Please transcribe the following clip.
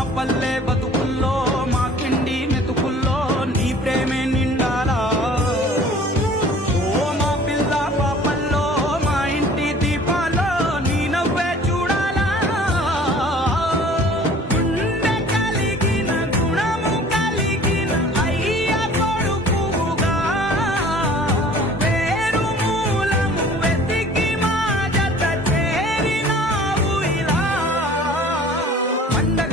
మా పల్లె బతుకుల్లో మా కిండి మెతుకుల్లో నీ ప్రేమే నిండాలా? ఓ మా పిల్ల పాపల్లో మా ఇంటి దీపాల్లో నీ నవ్వే చూడాలా? గుండె కలిగిన గుణము కలిగిన అయ్య కొడుకుగా పేరు మూలము వెతికి మా జత చేరినావు ఇలా. పండగ